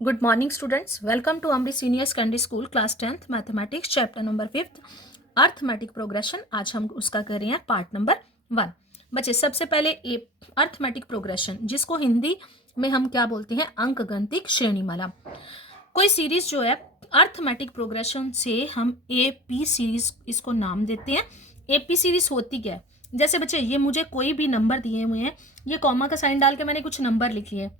Good morning students. Welcome to Amri Senior Secondary School Class 10th Mathematics Chapter number 5th arithmetic progression. आज हम उसका कर रहे हैं पार्ट नंबर 1। बच्चे सबसे पहले अर्थमेटिक प्रोग्रेशन जिसको हिंदी में हम क्या बोलते हैं, अंकगणितिक श्रेणीमाला। कोई सीरीज जो है अर्थमेटिक प्रोग्रेशन से हम AP सीरीज इसको नाम देते हैं। AP सीरीज होती क्या है, जैसे बच्चे ये मुझे कोई भी नंबर दिए हुए हैं, ये कॉमा का साइन डाल के मैंने कुछ नंबर लिख लिए।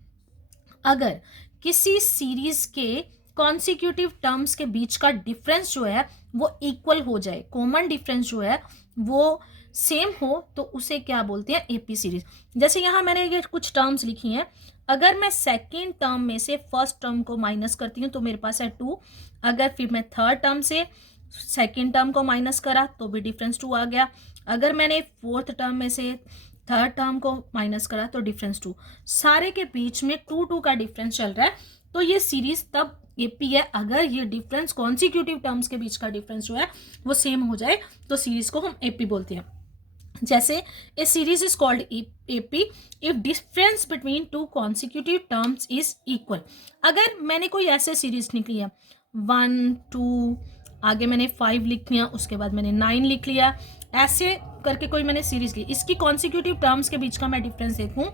अगर किसी सीरीज के कॉन्सिक्यूटिव टर्म्स के बीच का डिफरेंस जो है वो इक्वल हो जाए, कॉमन डिफरेंस जो है वो सेम हो, तो उसे क्या बोलते हैं, एपी सीरीज। जैसे यहाँ मैंने ये कुछ टर्म्स लिखी हैं। अगर मैं सेकेंड टर्म में से फर्स्ट टर्म को माइनस करती हूँ तो मेरे पास है 2। अगर फिर मैं थर्ड टर्म से सेकेंड टर्म को माइनस करा तो भी डिफरेंस 2 आ गया। अगर मैंने फोर्थ टर्म में से थर्ड टर्म को माइनस करा तो डिफरेंस 2। सारे के बीच में 2 का डिफरेंस चल रहा है, तो ये सीरीज तब एपी है अगर ये डिफरेंस कॉन्सिक्यूटिव टर्म्स के बीच का डिफरेंस जो है वो सेम हो जाए, तो सीरीज को हम एपी बोलते हैं। जैसे A series is called AP if difference between 2 consecutive terms is equal. अगर मैंने कोई ऐसे सीरीज निकली है 1 2, आगे मैंने 5 लिख लिया, उसके बाद मैंने 9 लिख लिया, ऐसे करके कोई मैंने सीरीज ली, इसकी कॉन्सिक्यूटिव टर्म्स के बीच का मैं डिफरेंस देखूं,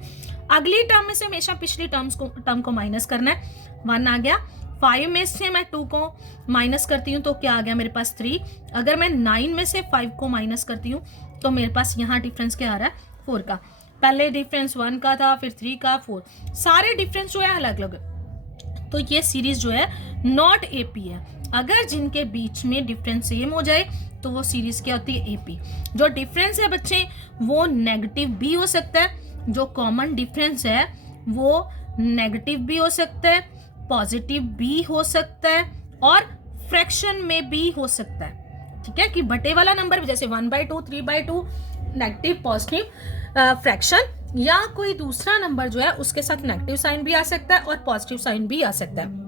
अगली टर्म में से हमेशा पिछली टर्म को माइनस करना है। 1 आ गया, 5 में से मैं 2 को माइनस करती हूँ तो क्या आ गया मेरे पास 3। अगर मैं 9 में से 5 को माइनस करती हूँ तो मेरे पास यहाँ डिफरेंस क्या आ रहा है, 4 का। पहले डिफरेंस 1 का था, फिर 3 का, 4, सारे डिफरेंस जो है अलग अलग, तो ये सीरीज जो है नॉट एपी है। अगर जिनके बीच में डिफरेंस सेम हो जाए तो वो सीरीज क्या होती है, एपी। जो डिफरेंस है बच्चे वो नेगेटिव भी हो सकता है, जो कॉमन डिफरेंस है वो नेगेटिव भी हो सकता है, पॉजिटिव भी हो सकता है और फ्रैक्शन में भी हो सकता है। ठीक है, कि बटे वाला नंबर भी, जैसे 1/2, 3/2, नेगेटिव पॉजिटिव फ्रैक्शन, या कोई दूसरा नंबर जो है उसके साथ नेगेटिव साइन भी आ सकता है और पॉजिटिव साइन भी आ सकता है।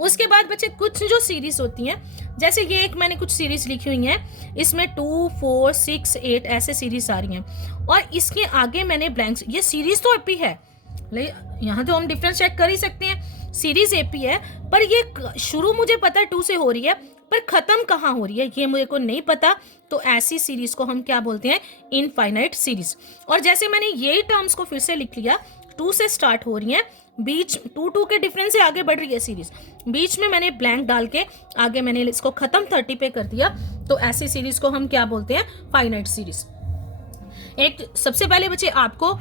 उसके बाद बच्चे कुछ जो सीरीज होती हैं, जैसे ये एक मैंने कुछ सीरीज लिखी हुई है, इसमें 2 4 6 8 ऐसे सीरीज आ रही हैं और इसके आगे मैंने ब्लैंक्स, ये सीरीज तो एपी है, यहाँ तो हम डिफरेंस चेक कर ही सकते हैं, सीरीज एपी है, पर ये शुरू मुझे पता है 2 से हो रही है, पर खत्म कहाँ हो रही है ये मुझे को नहीं पता, तो ऐसी सीरीज को हम क्या बोलते हैं, इनफाइनाइट सीरीज। और जैसे मैंने यही टर्म्स को फिर से लिख लिया, 2 से स्टार्ट हो रही है, बीच 2 के डिफरेंस से आगे बढ़ रही है सीरीज, बीच में मैंने ब्लैंक डाल के आगे मैंने इसको खत्म 30 पे कर दिया, तो ऐसी सीरीज को हम क्या बोलते हैं, फाइनाइट सीरीज। एक सबसे पहले बच्चे आपको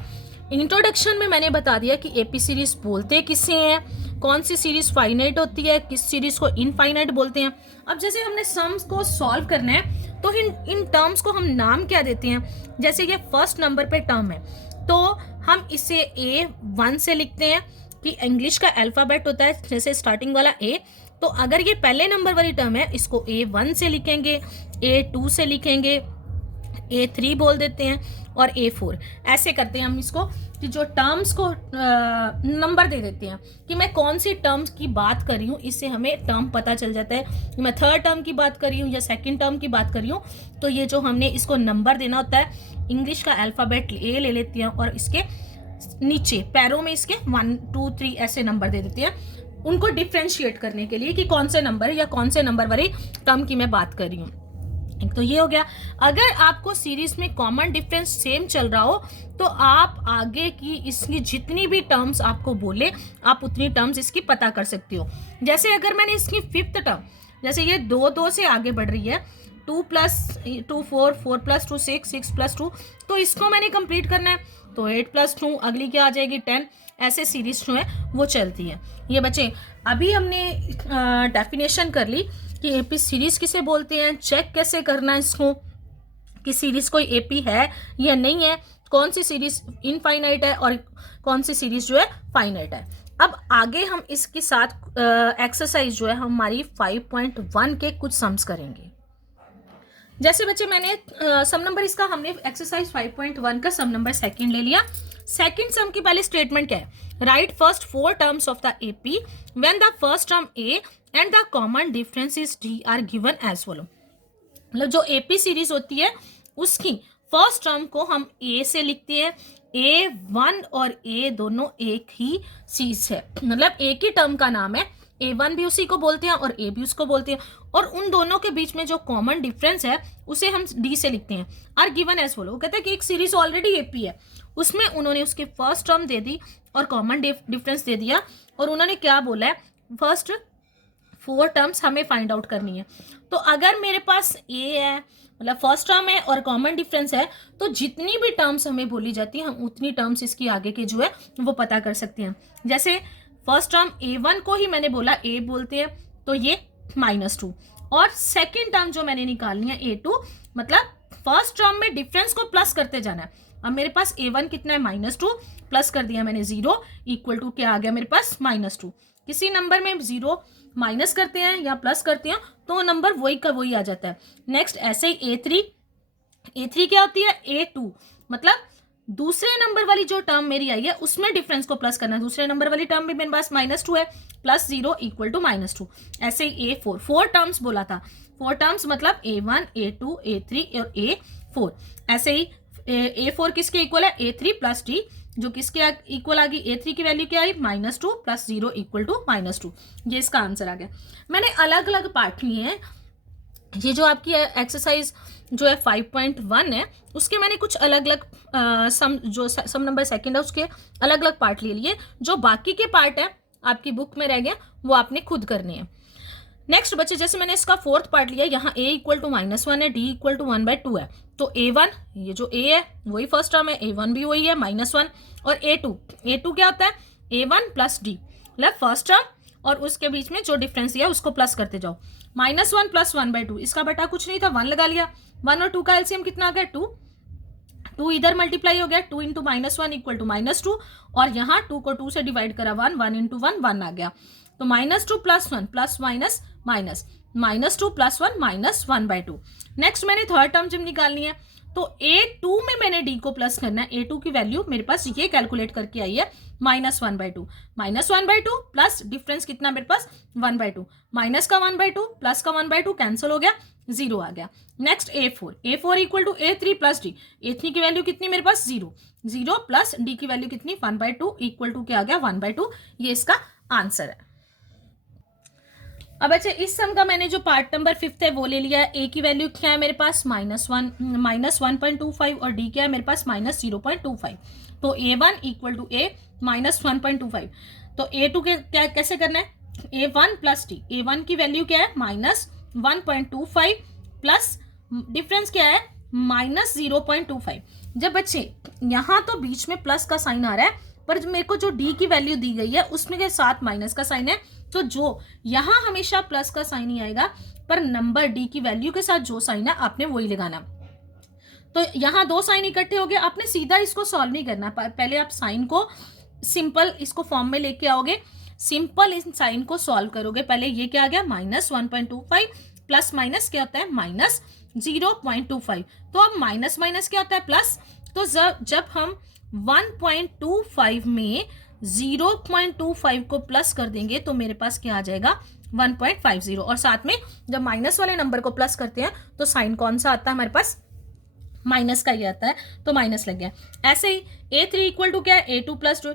इंट्रोडक्शन में मैंने बता दिया कि एपी सीरीज बोलते किसे हैं, कौन सी सीरीज फाइनाइट होती है, किस सीरीज को इनफाइनाइट बोलते हैं। अब जैसे हमने सम्स को सॉल्व करना है तो इन टर्म्स को हम नाम क्या देते हैं, जैसे ये फर्स्ट नंबर पे टर्म है तो हम इसे A1 से लिखते हैं, कि इंग्लिश का अल्फाबेट होता है जैसे स्टार्टिंग वाला A, तो अगर ये पहले नंबर वाली टर्म है इसको A1 से लिखेंगे, A2 से लिखेंगे, A3 बोल देते हैं और A4, ऐसे करते हैं हम इसको, कि जो टर्म्स को नंबर दे देते हैं कि मैं कौन सी टर्म्स की बात कर रही हूँ, इससे हमें टर्म पता चल जाता है कि मैं थर्ड टर्म की बात कर रही हूँ या सेकंड टर्म की बात कर रही हूँ। तो ये जो हमने इसको नंबर देना होता है, इंग्लिश का अल्फ़ाबेट A ले लेते हैं और इसके नीचे पैरों में इसके 1 2 3 ऐसे नंबर दे देते हैं, उनको डिफ्रेंशिएट करने के लिए कि कौन से नंबर या कौन से नंबर वाली टर्म की मैं बात कर रही हूँ। तो ये हो गया। अगर आपको सीरीज में कॉमन डिफरेंस सेम चल रहा हो तो आप आगे की इसकी जितनी भी टर्म्स आपको बोले आप उतनी टर्म्स इसकी पता कर सकते हो। जैसे अगर मैंने इसकी फिफ्थ टर्म, जैसे ये 2 से आगे बढ़ रही है, 2 + 2 4, 4 + 2 6, 6 + 2, तो इसको मैंने कंप्लीट करना है, तो 8 + 2, अगली क्या आ जाएगी 10, ऐसे सीरीज जो है वो चलती है। ये बच्चे अभी हमने डेफिनेशन कर ली कि एपी सीरीज किसे बोलते हैं, चेक कैसे करना है इसको कि सीरीज कोई एपी है या नहीं है, कौन सी सीरीज इनफाइनाइट है और कौन सी सीरीज जो है फाइनाइट है। अब आगे हम इसके साथ एक्सरसाइज जो है हमारी 5.1 के कुछ सम्स करेंगे। जैसे बच्चे मैंने सम नंबर इसका हमने एक्सरसाइज 5.1 का सम नंबर सेकंड ले लिया। सेकंड सम की पहले स्टेटमेंट क्या है, write first 4 terms of the AP when the first term A and the common difference is D are given as follow. मतलब जो एपी सीरीज होती है उसकी फर्स्ट टर्म को हम ए से लिखते हैं, A1 और A दोनों एक ही चीज है, मतलब एक ही टर्म का नाम है। A1 भी उसी को बोलते हैं और A भी उसको बोलते हैं, और उन दोनों के बीच में जो कॉमन डिफरेंस है उसे हम D से लिखते हैं। आर गिवन एज फॉलो, वो कहते हैं कि एक सीरीज ऑलरेडी AP है, उसमें उन्होंने उसकी फर्स्ट टर्म दे दी और कॉमन डिफरेंस दे दिया, और उन्होंने क्या बोला है, फर्स्ट 4 टर्म्स हमें फाइंड आउट करनी है। तो अगर मेरे पास A है, मतलब फर्स्ट टर्म है और कॉमन डिफरेंस है, तो जितनी भी टर्म्स हमें बोली जाती है हम उतनी टर्म्स इसकी आगे के जो है वो पता कर सकते हैं। जैसे फर्स्ट टर्म A1 को ही मैंने बोला A बोलते हैं, तो ये -2, और सेकेंड टर्म जो मैंने निकालनी है A2, मतलब फर्स्ट टर्म में डिफरेंस को प्लस करते जाना है। अब मेरे पास A1 कितना है, -2, प्लस कर दिया मैंने 0, इक्वल टू क्या आ गया मेरे पास, -2। किसी नंबर में 0 माइनस करते हैं या प्लस करते हैं तो नंबर वही का वही आ जाता है। नेक्स्ट ऐसे ही A3 क्या होती है, A2, मतलब दूसरे नंबर वाली जो टर्म मेरी आई है उसमें डिफरेंस को प्लस करना है। दूसरे नंबर वाली टर्म भी मेरे पास -2 है, प्लस 0 इक्वल टू -2। ऐसे ही A4, 4 टर्म्स बोला था, 4 टर्म्स मतलब A1, A2, A3 और A4। ऐसे ही A4 किसके इक्वल है, A3 प्लस D, जो किसके इक्वल आ गई, A3 की वैल्यू क्या आई, -2 प्लस 0 इक्वल टू -2। ये इसका आंसर आ गया। मैंने अलग अलग पार्ट लिए हैं। ये जो आपकी एक्सरसाइज जो है 5.1 है, उसके मैंने कुछ अलग अलग सम नंबर सेकंड है उसके अलग अलग पार्ट ले लिए। जो बाकी के पार्ट है आपकी बुक में रह गया, वो आपने खुद करने हैं। नेक्स्ट बच्चे, जैसे मैंने इसका फोर्थ पार्ट लिया, यहाँ A इक्वल टू -1 है, D इक्वल टू 1/2 है, तो A1 ये जो A है वही फर्स्ट टर्म है, A1 भी वही है -1, और A2 क्या होता है, A1 प्लस D, मतलब फर्स्ट टर्म और उसके बीच में जो डिफरेंस दिया उसको प्लस करते जाओ। -1 प्लस 1/2, इसका बेटा कुछ नहीं था, 1 लगा लिया, 1 और 2 का एलसीएम कितना आ गया, 2 इधर मल्टीप्लाई हो गया, 2 इंटू -1 इक्वल टू -2, और यहाँ 2 को 2 से डिवाइड करा 1 इंटू 1 आ गया, तो -2 plus 1 plus minus minus, -2 plus 1 -1/2। Next मैंने थर्ड टर्म जब निकालनी है, तो A2 में मैंने D को प्लस करना है। A2 की वैल्यू मेरे पास ये कैलकुलेट करके आई है -1/2, -1/2 प्लस डिफरेंस कितना मेरे पास 1/2, माइनस का 1/2 प्लस का 1/2 कैंसिल हो गया, 0 आ गया। Next A4 equal to A3 plus D, A3 की वैल्यू कितनी मेरे पास 0 प्लस D की वैल्यू कितनी 1/2 इक्वल टू क्या आ गया 1/2, ये इसका आंसर है। अब अच्छा, इस सम का मैंने जो पार्ट नंबर 5 है वो ले लिया है। A की वैल्यू क्या है मेरे पास -1.25 और D क्या है मेरे पास -0.25, तो A1 इक्वल टू A -1.25, तो A2 के क्या कैसे करना है, A1 प्लस D, A1 की वैल्यू क्या है -1.25 प्लस डिफरेंस क्या है -0.25। जब बच्चे यहाँ तो बीच में प्लस का साइन आ रहा है, पर मेरे को जो D की वैल्यू दी गई है उसमें के साथ माइनस का साइन है, तो जो यहाँ हमेशा प्लस का साइन ही आएगा, पर नंबर D की वैल्यू के साथ जो साइन है आपने वही लगाना। तो यहाँ 2 साइन इकट्ठे हो गए, आपने सीधा इसको सॉल्व नहीं करना, पहले आप साइन को सिंपल इसको फॉर्म में लेके आओगे, सिंपल इन साइन को सॉल्व करोगे। पहले ये क्या आ गया -1.25 प्लस माइनस क्या होता है -0.25, तो अब माइनस माइनस क्या होता है प्लस, तो जब हम 1.25 में 0.25 को प्लस कर देंगे तो मेरे पास क्या आ जाएगा 1.50, और साथ में जब माइनस वाले नंबर को प्लस करते हैं तो साइन कौन सा आता है हमारे पास, माइनस का ही आता है, तो माइनस लग गया। ऐसे ही A3 इक्वल टू क्या है A2 प्लस D,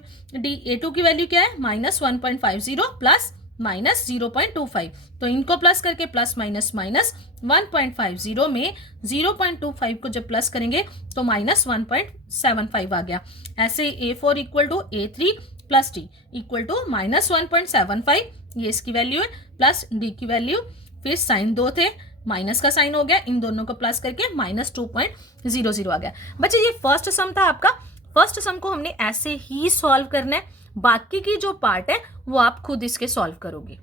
A2 की वैल्यू क्या है -1.50 प्लस -0.25, तो इनको प्लस करके प्लस माइनस माइनस 1.50 में 0.25 को जब प्लस करेंगे तो -1.75 आ गया। ऐसे A4 equal to A3 plus D equal to -1.75, ये इसकी वैल्यू है, प्लस D की वैल्यू, फिर साइन 2 थे, माइनस का साइन हो गया, इन दोनों को प्लस करके -2.00 आ गया। बच्चे ये फर्स्ट सम था आपका। फर्स्ट सम को हमने ऐसे ही सॉल्व करना है, बाकी की जो पार्ट है वो आप खुद इसके सॉल्व करोगे।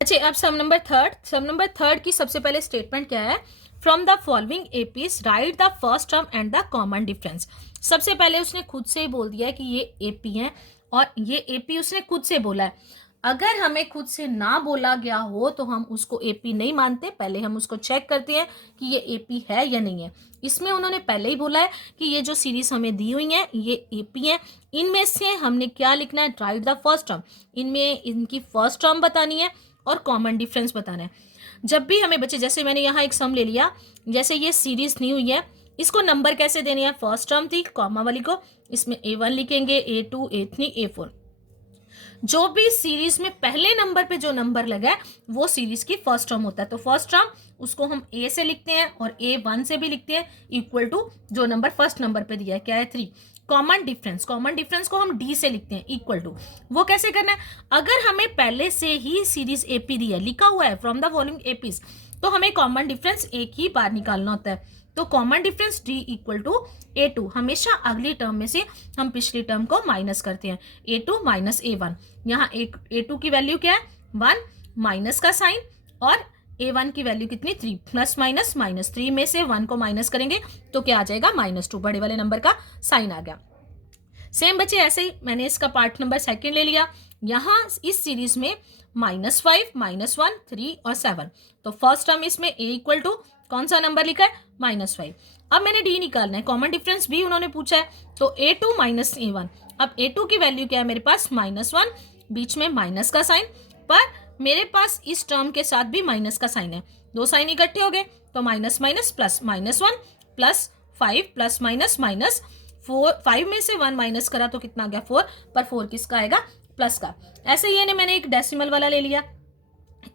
अच्छा, अब सम नंबर थर्ड की सबसे पहले स्टेटमेंट क्या है, from the following APs right the first term and the common difference. सबसे पहले उसने खुद से ही बोल दिया है कि ये एपी है, और ये एपी उसने खुद से बोला है। अगर हमें खुद से ना बोला गया हो तो हम उसको एपी नहीं मानते, पहले हम उसको चेक करते हैं कि ये एपी है या नहीं है। इसमें उन्होंने पहले ही बोला है कि ये जो सीरीज हमें दी हुई है ये एपी है, इनमें से हमने क्या लिखना है, राइट द फर्स्ट टर्म, इनमें इनकी फर्स्ट टर्म बतानी है और कॉमन डिफरेंस बताना है। जब भी हमें बच्चे, जैसे मैंने यहाँ एक सम ले लिया, जैसे ये सीरीज दी हुई है इसको नंबर कैसे देने हैं, फर्स्ट टर्म थी कॉमा वाली को इसमें A1 लिखेंगे, A2, A3, A4। जो भी सीरीज में पहले नंबर पे जो नंबर लगा है वो सीरीज की फर्स्ट टर्म होता है। तो फर्स्ट टर्म उसको हम A से लिखते हैं और A1 से भी लिखते हैं, इक्वल टू जो नंबर फर्स्ट नंबर पे दिया है क्या है 3। कॉमन डिफरेंस को हम D से लिखते हैं, इक्वल टू वो कैसे करना है, अगर हमें पहले से ही सीरीज AP दी है, लिखा हुआ है फ्रॉम द फॉलोइंग APs, तो हमें कॉमन डिफरेंस एक ही बार निकालना होता है। तो common difference D equal to A2, हमेशा अगली टर्म में से हम पिछली टर्म को माइनस करते हैं, A2 माइनस A1। यहाँ A2 की वैल्यू क्या है 1, माइनस का साइन, और A1 की वैल्यू कितनी 3, प्लस माइनस माइनस, 3 में से 1 को माइनस करेंगे तो क्या आ जाएगा -2, बड़े वाले नंबर का साइन आ गया। सेम बच्चे ऐसे ही मैंने इसका पार्ट नंबर 2 ले लिया। यहाँ इस सीरीज में -5, -1, 3 और 7, तो फर्स्ट टर्म इसमें A इक्वल टू कौन सा नंबर लिखा है -5। अब मैंने D निकालना है, कॉमन डिफरेंस भी उन्होंने पूछा है, तो A2 माइनस A1। अब A2 की वैल्यू क्या है मेरे पास -1, बीच में माइनस का साइन, पर मेरे पास इस टर्म के साथ भी माइनस का साइन है, दो साइन इकट्ठे हो गए तो minus minus plus, -1 plus 5 plus minus minus 4, 5 में से 1 माइनस करा तो कितना आ गया 4, पर 4 किसका आएगा प्लस का। ऐसे ही मैंने एक डेसिमल वाला ले लिया,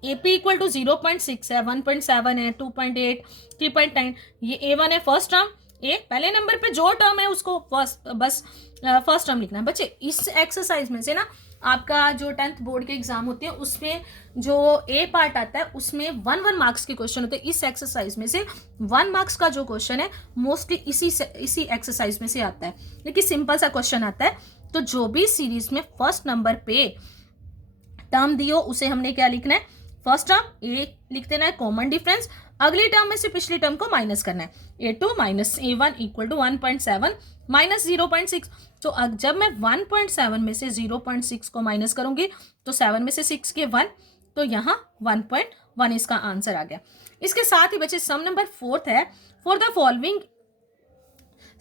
AP इक्वल टू 0.6 है, 1.7 है, 2.8, 3.9, ये A1 है फर्स्ट टर्म। ए पहले नंबर पे जो टर्म है उसको फर्स्ट टर्म लिखना है बच्चे। इस एक्सरसाइज में से ना आपका जो 10th बोर्ड के एग्जाम होते हैं उसमें जो A पार्ट आता है उसमें 1 मार्क्स के क्वेश्चन होते हैं। इस एक्सरसाइज में से 1 मार्क्स का जो क्वेश्चन है मोस्टली इसी एक्सरसाइज में से आता है, लेकिन सिंपल सा क्वेश्चन आता है। तो जो भी सीरीज में फर्स्ट नंबर पे टर्म दी हो उसे हमने क्या लिखना है, फर्स्ट टर्म A लिख देना है, कॉमन डिफरेंस अगली टर्म में से पिछली टर्म को माइनस करना है, A2 minus A1 equal to 1.7 minus 0.6। तो जब मैं 1.7 में से 0.6 को माइनस करूंगी तो 7 में से 6 के 1, तो यहाँ 1.1 इसका आंसर आ गया। इसके साथ ही बच्चे सम नंबर 4 है, for the following.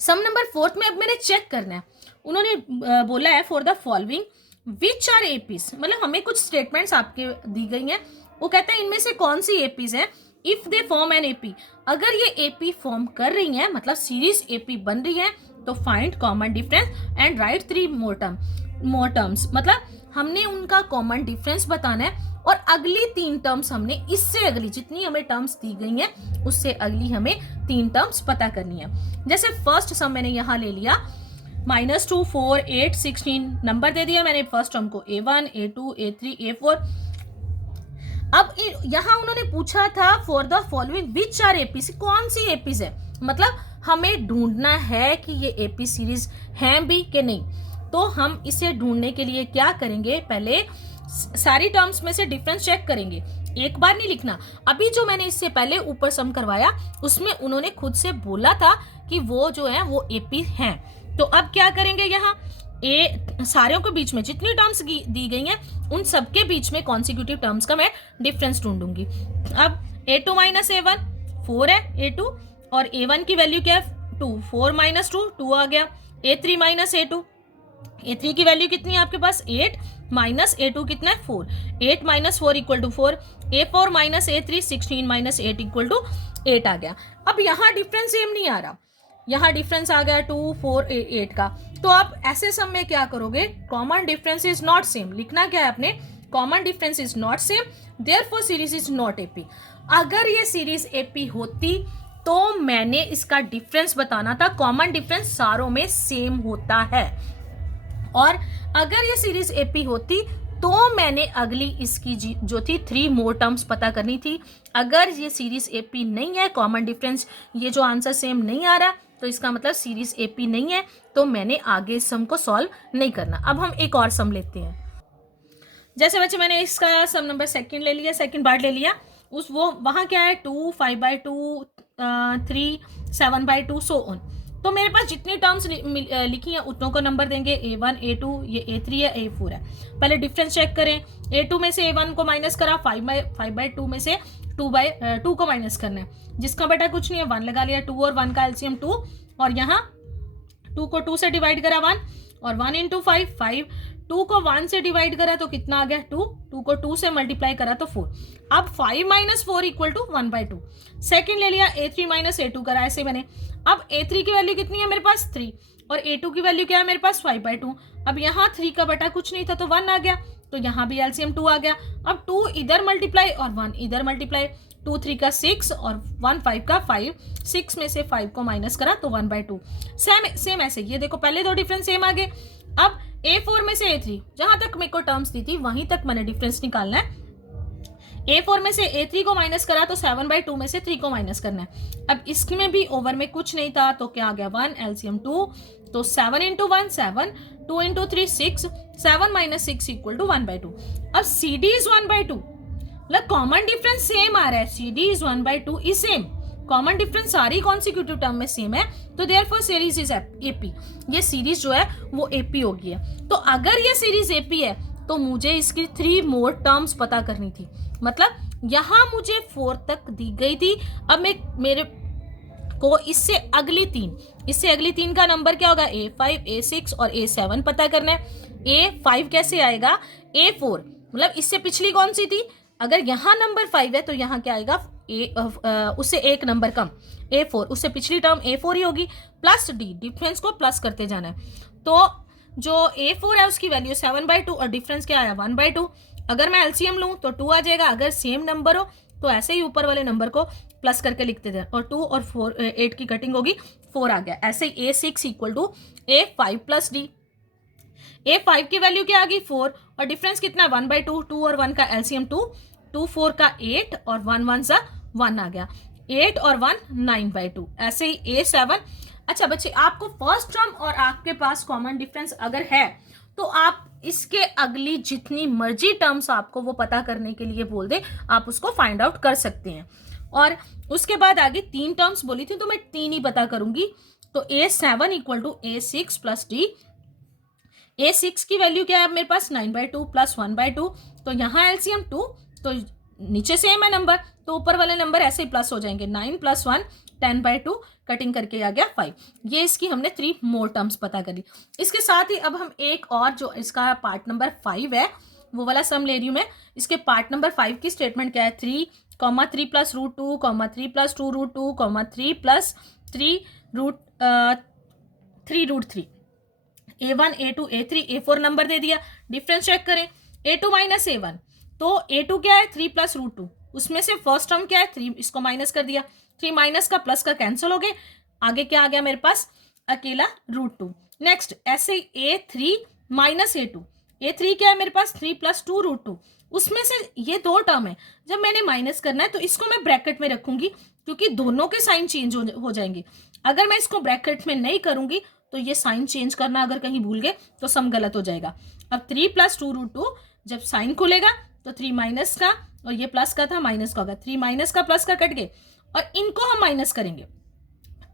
Sum number 4 में अब मैंने चेक करना है, उन्होंने बोला है for the following which are APs, मतलब हमें कुछ स्टेटमेंट्स आपके दी गई हैं, वो कहते हैं इनमें से कौन सी एपीज हैं, if they form an AP, अगर ये एपी फॉर्म कर रही हैं मतलब सीरीज एपी बन रही है तो find common difference and right 3 more terms, मतलब हमने उनका कॉमन डिफरेंस बताना है और अगली 3 टर्म्स हमने इससे अगली जितनी हमें टर्म्स दी गई हैं उससे अगली हमें 3 टर्म्स पता करनी है। जैसे फर्स्ट सम मैंने यहाँ ले लिया -2, 4, 8, 16 नंबर दे दिया मैंने फर्स्ट टर्म को A1, A2, A3, A4। अब यहाँ उन्होंने पूछा था for the following which are APs, कौन सी एपीज है, मतलब हमें ढूंढना है कि ये एपी सीरीज हैं भी कि नहीं। तो हम इसे ढूंढने के लिए क्या करेंगे, पहले सारी टर्म्स में से डिफरेंस चेक करेंगे, एक बार नहीं लिखना। अभी जो मैंने इससे पहले ऊपर सम करवाया उसमें उन्होंने खुद से बोला था कि वो जो है वो एपी हैं। तो अब क्या करेंगे, यहाँ सारों के बीच में जितनी टर्म्स दी गई हैं उन सबके बीच में कॉन्सिक्यूटिव टर्म्स का मैं डिफरेंस ढूंढूंगी। अब A2 माइनस A1 4 है A2, और A1 की वैल्यू क्या है 2, 4 माइनस 2 2 आ गया। A3 माइनस A2, A3 की वैल्यू कितनी है आपके पास 8, माइनस A2 कितना है 4, 8 minus 4 equal to 4, A4 minus A3 16 minus 8 equal to 8 आ गया। अब यहाँ डिफरेंस सेम नहीं आ रहा, यहाँ डिफरेंस आ गया 2, 4, 8 का। तो आप ऐसे सम में क्या करोगे, common difference is not same, लिखना क्या है आपने, common difference is not same therefore series is not AP. अगर ये सीरीज एपी होती तो मैंने इसका डिफरेंस बताना था, कॉमन डिफरेंस सारों में सेम होता है, और अगर ये सीरीज एपी होती तो मैंने अगली इसकी जो थी 3 मोर टर्म्स पता करनी थी। अगर ये सीरीज एपी नहीं है, कॉमन डिफरेंस ये जो आंसर सेम नहीं आ रहा, तो इसका मतलब सीरीज एपी नहीं है, तो मैंने आगे सम को सॉल्व नहीं करना। अब हम एक और सम लेते हैं। जैसे बच्चे मैंने इसका सम नंबर 2 ले लिया, सेकंड पार्ट ले लिया, वो वहाँ क्या है 2, 5/2, 3, 7/2 सो ऑन। तो मेरे पास जितनी टर्म्स लिखी हैं उतनों को नंबर देंगे, A1, A2, ये A3 है, A4 है। पहले डिफरेंस चेक करें, A2 में से A1 को माइनस करा, 5/2 में से 2 को माइनस करना है, जिसका बेटा कुछ नहीं है 1 लगा लिया, 2 और 1 का एलसीएम 2, और यहाँ 2 को 2 से डिवाइड करा 1, और 1 इंटू 5, 5, 2 को 1 से डिवाइड करा तो कितना आ गया 2, 2 को 2 से मल्टीप्लाई करा तो 4। अब 5 माइनस 4 इक्वल टू 1/2। सेकेंड ले लिया A3 माइनस A2 करा, ऐसे मैंने अब A3 की वैल्यू कितनी है मेरे पास 3 और A2 की वैल्यू क्या है मेरे पास 5/2। अब यहाँ 3 का बटा कुछ नहीं था तो 1 आ गया, तो यहाँ भी एलसीएम 2 आ गया। अब 2 इधर मल्टीप्लाई और 1 इधर मल्टीप्लाई, 2 3 का 6 और 1 5 का 5, 6 में से 5 को माइनस करा तो 1/2। सेम ऐसे ये देखो पहले दो डिफरेंस सेम आ गए। अब A4 में से A3 जहां तक मेरे को टर्म्स दी थी वहीं तक मैंने डिफरेंस निकालना है। A4 में से A3 को माइनस करा तो 7/2 में से 3 को माइनस करना है। अब इसमें भी ओवर में कुछ नहीं था तो क्या आ गया 1 एलसीएम 2, तो 7 × 1 7, 2 × 3 6, 7 - 6 = 1/2। अब CD इज 1/2, मतलब कॉमन डिफरेंस सेम आ रहा है, CD is 1/2 is same, common difference सारी कॉन्सिक्यूटिव टर्म में सेम है, तो देयरफॉर सीरीज इज एपी। ये सीरीज जो है वो एपी होगी है। तो अगर ये सीरीज एपी है तो मुझे इसकी 3 मोर टर्म्स पता करनी थी, मतलब यहां मुझे 4 तक दी गई थी। अब मेरे को इससे अगली 3 का नंबर क्या होगा A5, A6 और A7 पता करना है। A5 कैसे आएगा A4, मतलब इससे पिछली कौन सी थी, अगर यहाँ नंबर 5 है तो यहाँ क्या आएगा उससे एक नंबर कम A4, उससे पिछली टर्म A4 ही होगी, प्लस D, डिफरेंस को प्लस करते जाना है। तो जो A4 है उसकी वैल्यू 7/2 और डिफरेंस क्या आया 1/2। अगर मैं एलसीएम लूँ तो 2 आ जाएगा, अगर सेम नंबर हो तो ऐसे ही ऊपर वाले नंबर को प्लस करके लिखते थे, और 2 और 4 8 की कटिंग होगी 4 आ गया। ऐसे ही A6 = A5 + D। A5 की वैल्यू क्या आ गई 4 और डिफरेंस कितना 1/2, 2 और 1 का एलसीएम 2, 2 4 का 8 और 1 1 सा 1 आ गया, 8 और 1 9/2। ऐसे ही A7। अच्छा बच्चे, आपको फर्स्ट टर्म और आपके पास कॉमन डिफरेंस अगर है तो आप इसके अगली जितनी मर्जी टर्म्स आपको वो पता करने के लिए बोल दे, आप उसको फाइंड आउट कर सकते हैं। और उसके बाद आगे 3 टर्म्स बोली थी तो मैं 3 ही पता करूंगी। तो A7 = A6 + D। A6 की वैल्यू क्या है मेरे पास 9/2 + 1/2, तो यहाँ एलसीएम 2, तो नीचे सेम है नंबर तो ऊपर वाले नंबर ऐसे ही प्लस हो जाएंगे, 9 + 1 10/2, कटिंग करके आ गया 5। ये इसकी हमने 3 मोर टर्म्स पता करी। इसके साथ ही अब हम एक और जो इसका पार्ट नंबर 5 है वो वाला सम ले रही हूँ मैं। इसके पार्ट नंबर 5 की स्टेटमेंट क्या है 3, 3 + √2, 3 + 2√2, 3 + 3√3। A1 A2 A3 A4 number दे दिया। डिफरेंस चेक करें, A2 - A1, तो A2 क्या है 3 + √2, उसमें से फर्स्ट टर्म क्या है 3, इसको माइनस कर दिया, 3 माइनस का प्लस का कैंसिल हो गए, आगे क्या आ गया मेरे पास अकेला √2। नेक्स्ट ऐसे A3 - A2, A3 क्या है मेरे पास 3 + 2√2, उसमें से ये 2 टर्म है, जब मैंने माइनस करना है तो इसको मैं ब्रैकेट में रखूंगी क्योंकि दोनों के साइन चेंज हो जाएंगे। अगर मैं इसको ब्रैकेट में नहीं करूंगी तो ये साइन चेंज करना अगर कहीं भूल गए तो सम गलत हो जाएगा। अब 3 + 2√2 जब साइन खुलेगा तो 3 माइनस का और ये प्लस का था माइनस का होगा, 3 माइनस का प्लस का कट गए और इनको हम माइनस करेंगे।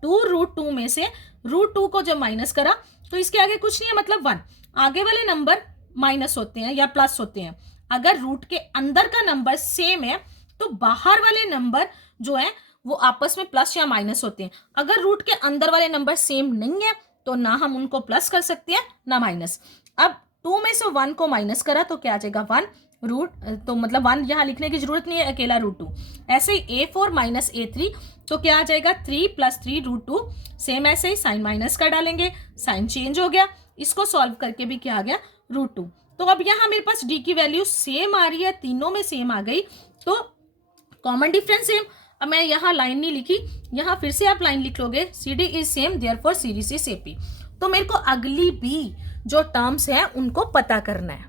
2√2 में से √2 को जब माइनस करा तो इसके आगे कुछ नहीं है, मतलब 1। आगे वाले नंबर माइनस होते हैं या प्लस होते हैं। अगर रूट के अंदर का नंबर सेम है तो बाहर वाले नंबर जो है वो आपस में प्लस या माइनस होते हैं। अगर रूट के अंदर वाले नंबर सेम नहीं है तो ना हम उनको प्लस कर सकते हैं ना माइनस। अब 2 में से 1 को माइनस करा तो क्या आ जाएगा 1 रूट, तो मतलब 1 यहाँ लिखने की जरूरत नहीं है, अकेला √2। ऐसे ही A4 - A3 तो क्या आ जाएगा 3 + 3√2, सेम ऐसे ही साइन माइनस का डालेंगे, साइन चेंज हो गया, इसको सॉल्व करके भी क्या आ गया √2। तो अब यहाँ मेरे पास D की वैल्यू सेम आ रही है, तीनों में सेम आ गई, तो कॉमन डिफरेंस सेम। अब मैं यहाँ लाइन नहीं लिखी, यहाँ फिर से आप लाइन लिख लोगे, CD is same therefore series is AP। तो मेरे को अगली भी जो टर्म्स हैं उनको पता करना है।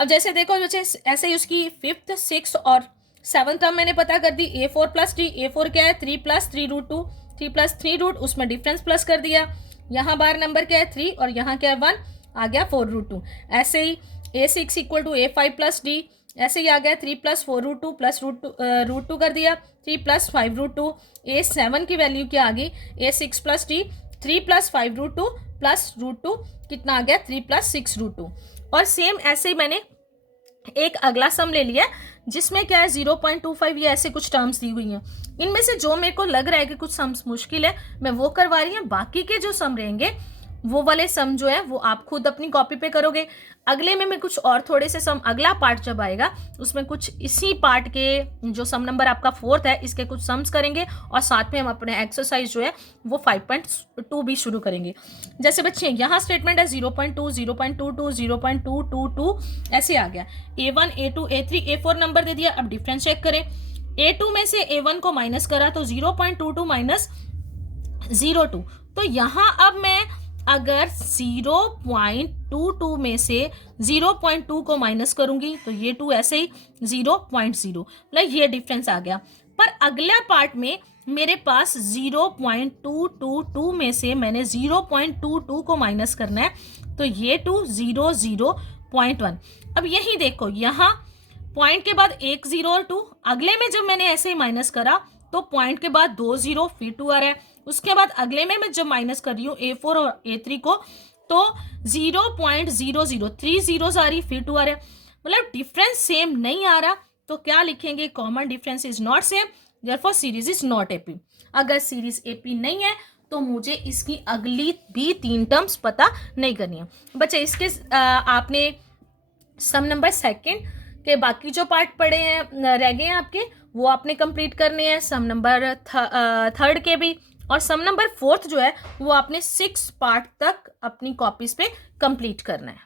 अब जैसे देखो बच्चे, ऐसे ही उसकी 5th 6th और 7th टर्म मैंने पता कर दी। A4 + D, A4 क्या है 3 + 3√2, 3 + 3 उसमें डिफरेंस प्लस कर दिया, यहाँ बार नंबर क्या है 3 और यहाँ क्या है 1, आ गया 4√2। ऐसे ही A6 = A5 + D, ऐसे ही आ गया 3 + 4√2 प्लस √2 कर दिया, 3 + 5√2। A7 की वैल्यू क्या आ गई A6 + D, 3 + 5√2 प्लस √2 कितना आ गया 3 + 6√2। और सेम ऐसे ही मैंने एक अगला सम ले लिया जिसमें क्या है 0.25, ये ऐसे कुछ टर्म्स दी हुई हैं। इनमें से जो मेरे को लग रहा है कि कुछ सम्स मुश्किल है मैं वो करवा रही हूँ, बाकी के जो सम रहेंगे वो वाले सम जो है वो आप खुद अपनी कॉपी पे करोगे। अगले में मैं कुछ और थोड़े से सम, अगला पार्ट जब आएगा उसमें कुछ इसी पार्ट के जो सम नंबर आपका 4th है इसके कुछ सम्स करेंगे और साथ में हम अपने एक्सरसाइज जो है वो 5.2 भी शुरू करेंगे। जैसे बच्चे यहाँ स्टेटमेंट है 0.2, 0.22, 0.222 ऐसे आ गया। A1, A2, A3, A4 number दे दिया। अब डिफरेंस चेक करें। A2 में से A1 को माइनस करा तो 0.22 माइनस 0.2। तो यहाँ अब मैं अगर 0.22 में से 0.2 को माइनस करूंगी तो ये 2 ऐसे ही 0.0, मतलब ये डिफरेंस आ गया। पर अगला पार्ट में मेरे पास 0.222 में से मैंने 0.22 को माइनस करना है, तो ये 2 0.1। अब यही देखो, यहाँ पॉइंट के बाद एक 0 और 2, अगले में जब मैंने ऐसे ही माइनस करा तो पॉइंट के बाद 2 0 फिर 2 आ रहा है। उसके बाद अगले में मैं जब माइनस कर रही हूँ A4 और A3 को तो 0.00, 3 zeros आ रही, फिर 2 आ रहा है, मतलब डिफरेंस सेम नहीं आ रहा। तो क्या लिखेंगे? Common difference is not same, therefore series is not AP. अगर सीरीज एपी नहीं है तो मुझे इसकी अगली भी 3 टर्म्स पता नहीं करनी है। बच्चे इसके आपने सम नंबर 2 के बाकी जो पार्ट पड़े हैं रह गए हैं आपके, वो आपने कंप्लीट करने हैं। सम नंबर 3 के भी, और सम नंबर 4 जो है वो आपने 6 पार्ट तक अपनी कॉपीज पे कंप्लीट करना है।